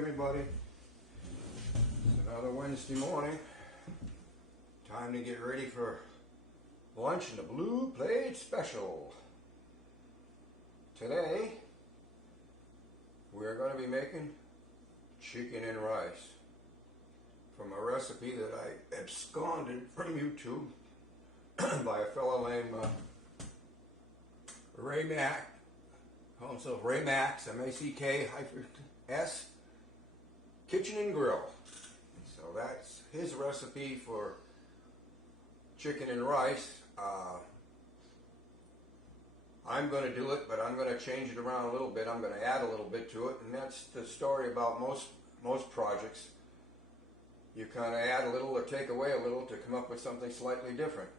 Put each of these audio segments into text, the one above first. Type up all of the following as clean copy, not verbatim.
everybody. It's another Wednesday morning. Time to get ready for lunch in the Blue Plate Special. Today, we're going to be making chicken and rice from a recipe that I absconded from YouTube by a fellow named Ray Mack. Call himself Ray Max, M-A-C-K-S, Kitchen and Grill. So that's his recipe for chicken and rice. I'm going to do it, but I'm going to change it around a little bit. I'm going to add a little bit to it, and that's the story about most projects. You kind of add a little or take away a little to come up with something slightly different.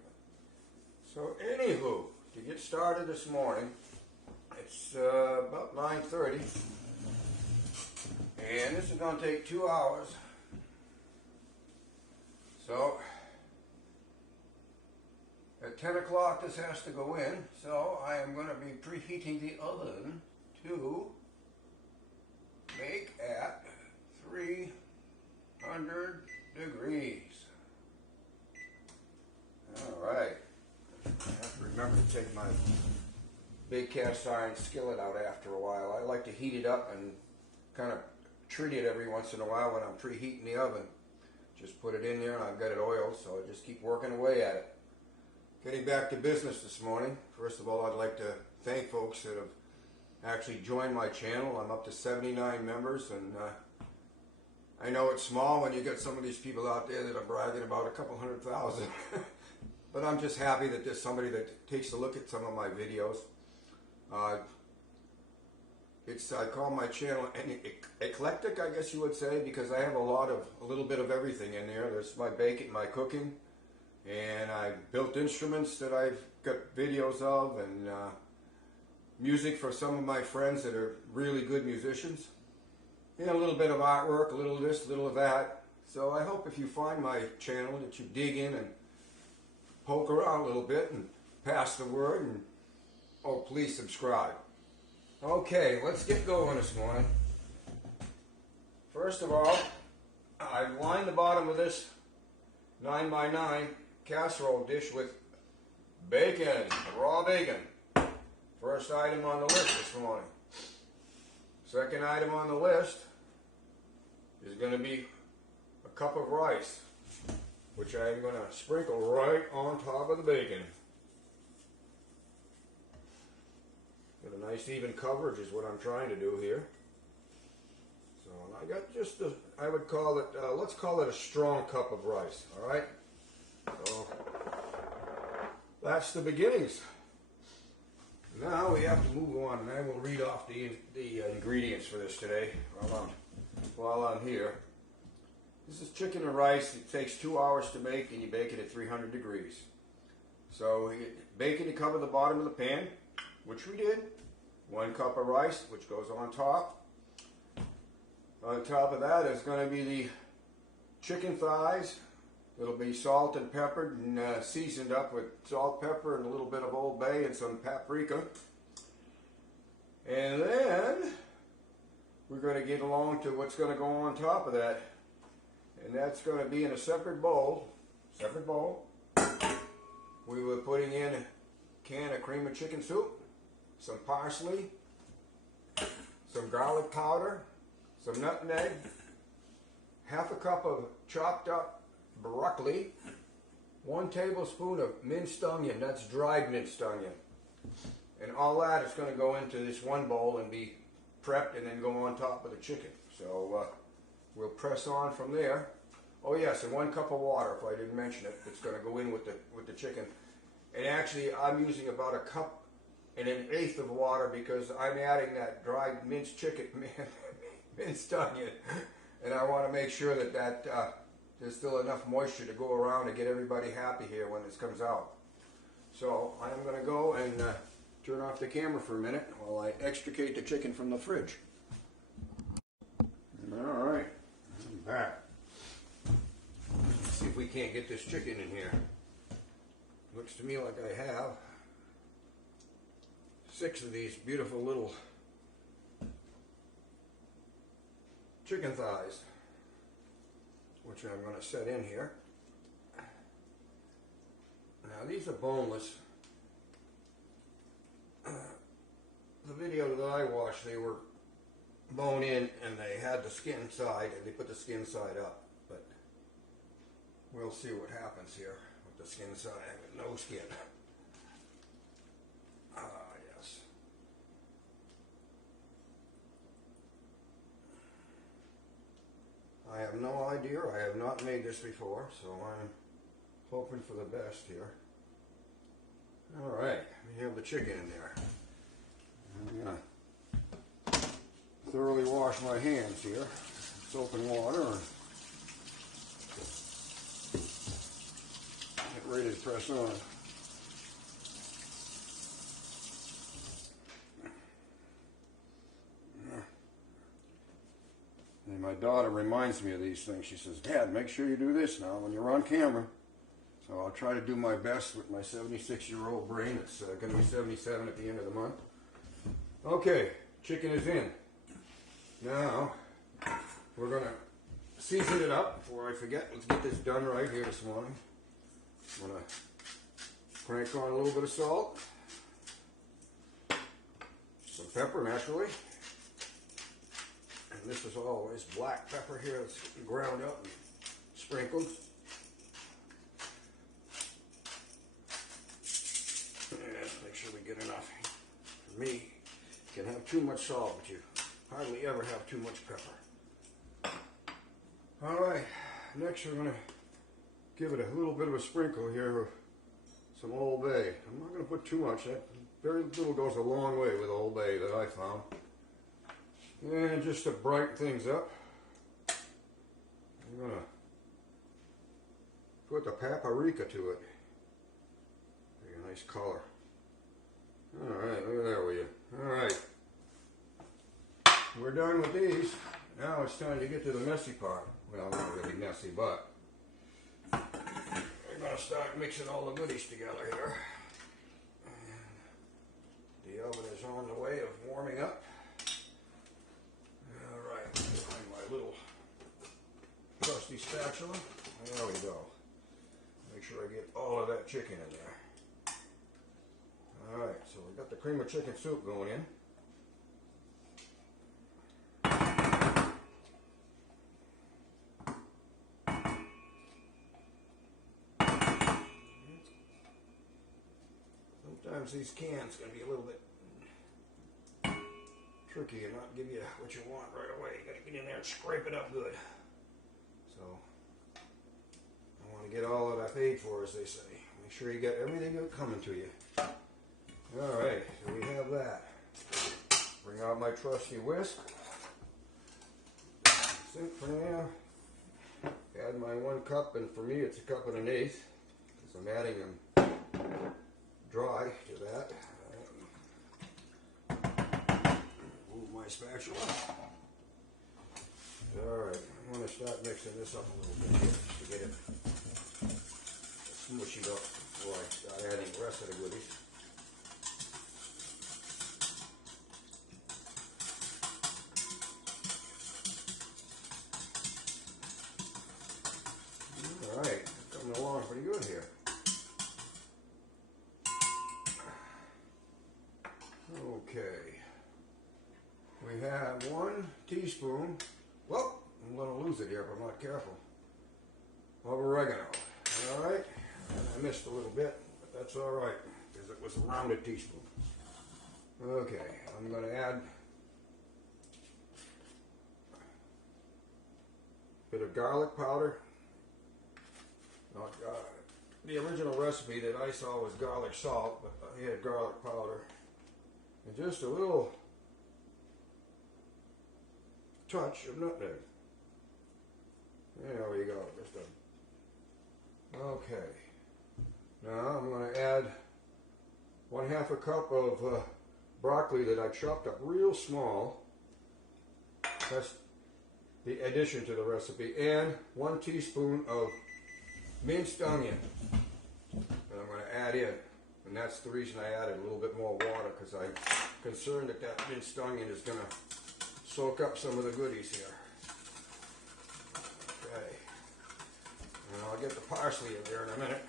So anywho, to get started this morning, it's about 9:30, and this is going to take 2 hours. So at 10 o'clock this has to go in, so I am going to be preheating the oven to bake at 300 degrees. Alright, I have to remember to take my big cast iron skillet out after a while. I like to heat it up and kind of treat it every once in a while when I'm preheating the oven. Just put it in there and I've got it oiled, so I just keep working away at it. Getting back to business this morning. First of all, I'd like to thank folks that have actually joined my channel. I'm up to 79 members, and I know it's small when you get some of these people out there that are bragging about a couple 100,000. But I'm just happy that there's somebody that takes a look at some of my videos. I call my channel eclectic, I guess you would say, because I have a little bit of everything in there. There's my baking, my cooking, and I've built instruments that I've got videos of, and music for some of my friends that are really good musicians, and a little bit of artwork, a little of this, a little of that. So I hope if you find my channel that you dig in and poke around a little bit and pass the word, and please subscribe. Okay, let's get going this morning. First of all, I've lined the bottom of this 9x9 casserole dish with bacon, raw bacon. First item on the list this morning. Second item on the list is going to be a cup of rice, which I'm going to sprinkle right on top of the bacon. Get a nice even coverage is what I'm trying to do here. So I got just I would call it, let's call it a strong cup of rice, all right? So that's the beginnings. Now we have to move on, and I will read off the ingredients for this today while I'm here. This is chicken and rice. It takes 2 hours to make, and you bake it at 300 degrees. So bacon to cover the bottom of the pan, which we did. 1 cup of rice, which goes on top. On top of that is going to be the chicken thighs. It'll be salt and peppered and seasoned up with salt, pepper, and a little bit of Old Bay and some paprika. And then we're going to get along to what's going to go on top of that. And that's going to be in a separate bowl. We were putting in a can of cream of chicken soup, some parsley, some garlic powder, some nutmeg, half a cup of chopped up broccoli, 1 tablespoon of minced onion, that's dried minced onion. And all that is going to go into this one bowl and be prepped and then go on top of the chicken. So we'll press on from there. Oh yes, and 1 cup of water, if I didn't mention it, it's going to go in with the chicken. And actually I'm using about 1 cup and 1/8 of water because I'm adding that dried minced chicken, minced onion. And I want to make sure that there's still enough moisture to go around to get everybody happy here when this comes out. So I'm going to go and turn off the camera for a minute while I extricate the chicken from the fridge. Alright, I'm back. Let's see if we can't get this chicken in here. Looks to me like I have 6 of these beautiful little chicken thighs, which I'm going to set in here. Now these are boneless. The video that I watched, they were bone in and they had the skin side and they put the skin side up, but we'll see what happens here with the skin side with no skin. Yes. I have no idea. I have not made this before, so I'm hoping for the best here. Alright, we have the chicken in there. I'm going to thoroughly wash my hands here. Soap and water. And get ready to press on. And my daughter reminds me of these things. She says, Dad, make sure you do this now when you're on camera. So I'll try to do my best with my 76-year-old brain. It's going to be 77 at the end of the month. Okay, chicken is in. Now, we're going to season it up before I forget. Let's get this done right here this morning. I'm going to crank on a little bit of salt. Some pepper, naturally. And this is always black pepper here that's ground up and sprinkled. And make sure we get enough. For me, you can have too much salt, but you hardly ever have too much pepper. Alright, next we're going to give it a little bit of a sprinkle here of some Old Bay. I'm not going to put too much. Very little goes a long way with Old Bay that I found. And just to brighten things up, I'm going to put the paprika to it. Make a nice color. Alright, look at that with you. Alright. We're done with these. Now it's time to get to the messy part. Well, not really messy, but we're going to start mixing all the goodies together here. And the oven is on the way of warming up. Alright, find my little trusty spatula. There we go. Make sure I get all of that chicken in there. Alright, so we got the cream of chicken soup going in. Sometimes these cans can be a little bit tricky and not give you what you want right away. You gotta get in there and scrape it up good. So I want to get all that I paid for, as they say. Make sure you get everything coming to you. Alright, so we have that. Bring out my trusty whisk. That's it for now. Add my 1 cup, and for me it's a cup and 1/8, because I'm adding them dry to that. Move my spatula. Alright, I'm going to start mixing this up a little bit here just to get it smushed up before I start adding the rest of the goodies. Alright, coming along pretty good here. Okay, we have 1 teaspoon, well, I'm going to lose it here if I'm not careful, of oregano. Alright, I missed a little bit, but that's alright, because it was a rounded teaspoon. Okay, I'm going to add a bit of garlic powder. Not the original recipe that I saw was garlic salt, but I had garlic powder. And just a little touch of nutmeg. There we go. Just a... Okay. Now I'm going to add 1/2 cup of broccoli that I chopped up real small. That's the addition to the recipe. And 1 teaspoon of minced onion that I'm going to add in. And that's the reason I added a little bit more water, because I'm concerned that that minced onion is going to soak up some of the goodies here. Okay. And I'll get the parsley in there in a minute.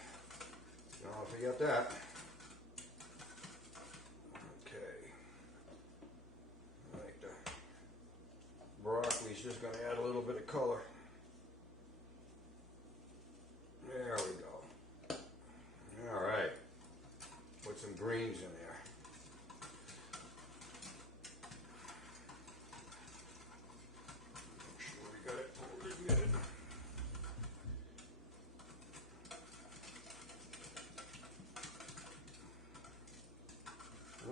Don't forget that. Okay. Like the broccoli's just going to add a little bit of color. There we go. All right. Put some greens in there. Make sure we got it folded good.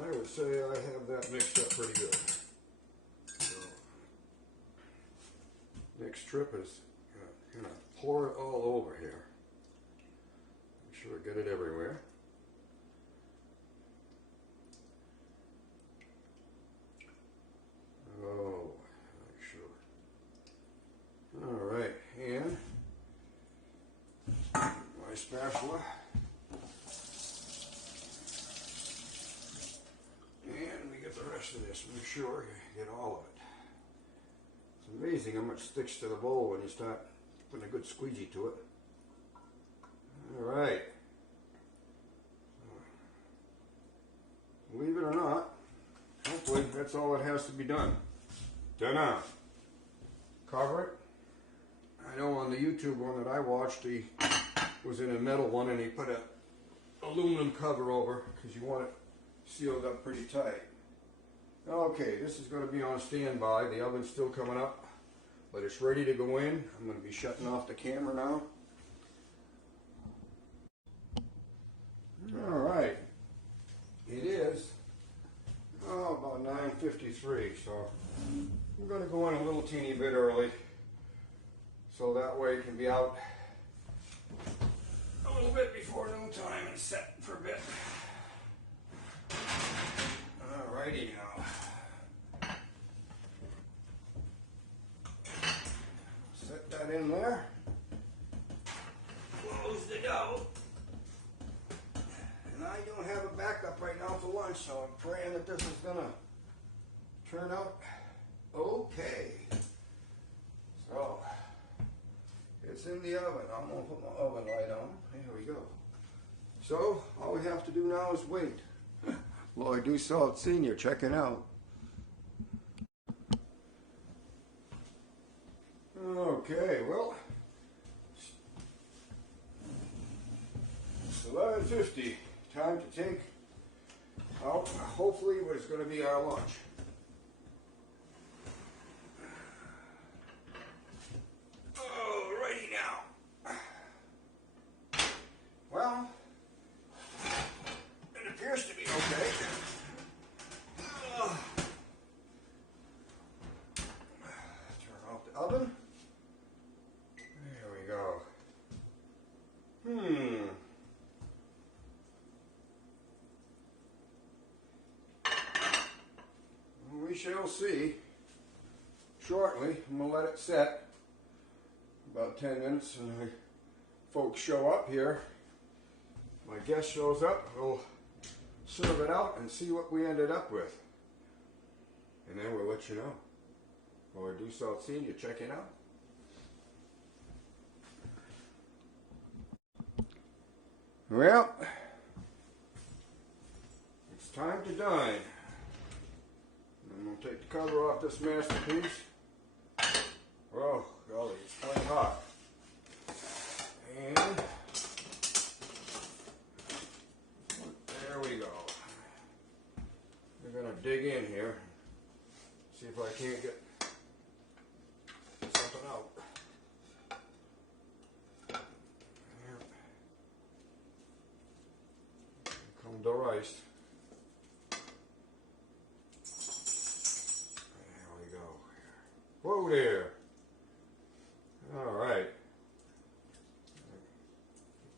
I would say I have that mixed up pretty good. So, next trip is going to pour it all over here. Make sure I get it everywhere. Oh, make sure. All right, and my spatula. And we get the rest of this. Make sure you get all of it. It's amazing how much sticks to the bowl when you start putting a good squeegee to it. All right. Believe it or not, hopefully that's all that has to be done. Done now. Cover it. I know on the YouTube one that I watched, he was in a metal one and he put a aluminum cover over because you want it sealed up pretty tight. Okay, this is going to be on standby. The oven's still coming up, but it's ready to go in. I'm going to be shutting off the camera now. All right. It is about 9:53, so I'm going to go in a little teeny bit early, so that way it can be out a little bit before noontime and set for a bit. Alrighty now. Set that in there. Close the dough. And I don't have a backup right now for lunch, so I'm praying that this is gonna turn out okay. So it's in the oven. I'm gonna put my oven light on. Here we go. So all we have to do now is wait. Loyd Do Salt Senior checking out. Okay, well, it's 11:50. Time to take out hopefully what is going to be our lunch. Alrighty now. Well, it appears to be okay. Turn off the oven. There we go. We shall see shortly. I'm going to let it set about 10 minutes and the folks show up here. My guest shows up, we'll serve it out and see what we ended up with. And then we'll let you know. Loyd Do Salt Senior checking out. Well, it's time to dine. I'm going to take the cover off this masterpiece. Oh, golly, it's plenty hot. And there we go. We're going to dig in here. See if I can't get something out. Come to rice. There we go. Whoa there. All right.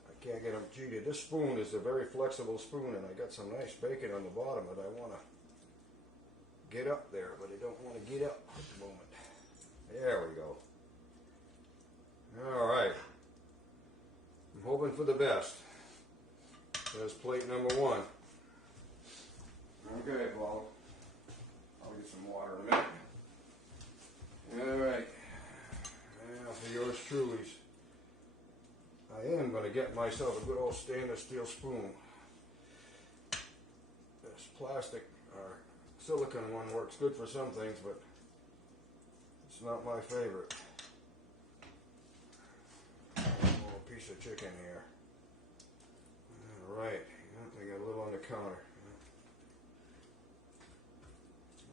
I can't get them cheated. This spoon is a very flexible spoon, and I got some nice bacon on the bottom that I want to get up there, but I don't want to get up at the moment. There we go. All right. I'm hoping for the best. There's plate number one. Okay, Paul. I'll get some water in a minute. All right. Now for yours Trulies. I am going to get myself a good old stainless steel spoon. This plastic or silicone one works good for some things, but it's not my favorite. A little piece of chicken here. Alright, they got a little on the counter.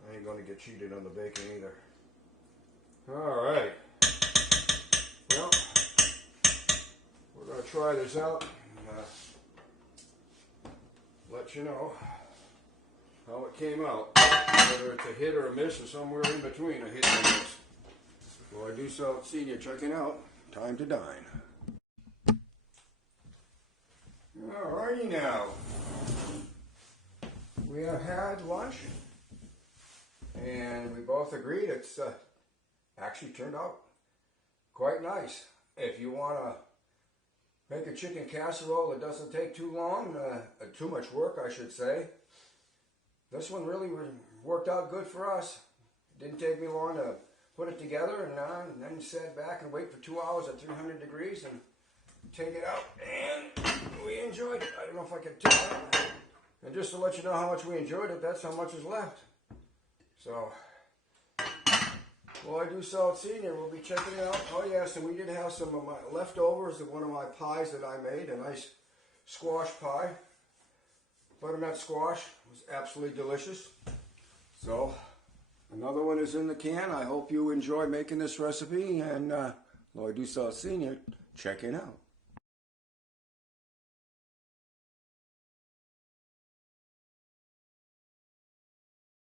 I ain't going to get cheated on the bacon either. Alright. Well, we're going to try this out and let you know how it came out. Whether it's a hit or a miss or somewhere in between a hit and a miss. Well, I do so senior checking out. Time to dine. Alrighty now. We have had lunch and we both agreed it's actually turned out quite nice. If you want to make a chicken casserole that doesn't take too long, too much work I should say, this one really worked out good for us. It didn't take me long to put it together and then sat back and wait for 2 hours at 300 degrees and take it out, and we enjoyed it. I don't know if I could tell that. And just to let you know how much we enjoyed it, that's how much is left. So, well, I do sell it senior. We'll be checking it out. Oh yes, and we did have some of my leftovers of one of my pies that I made, a nice squash pie. Butternut squash was absolutely delicious. So, another one is in the can. I hope you enjoy making this recipe, and Loyd do sell it senior. Check it out.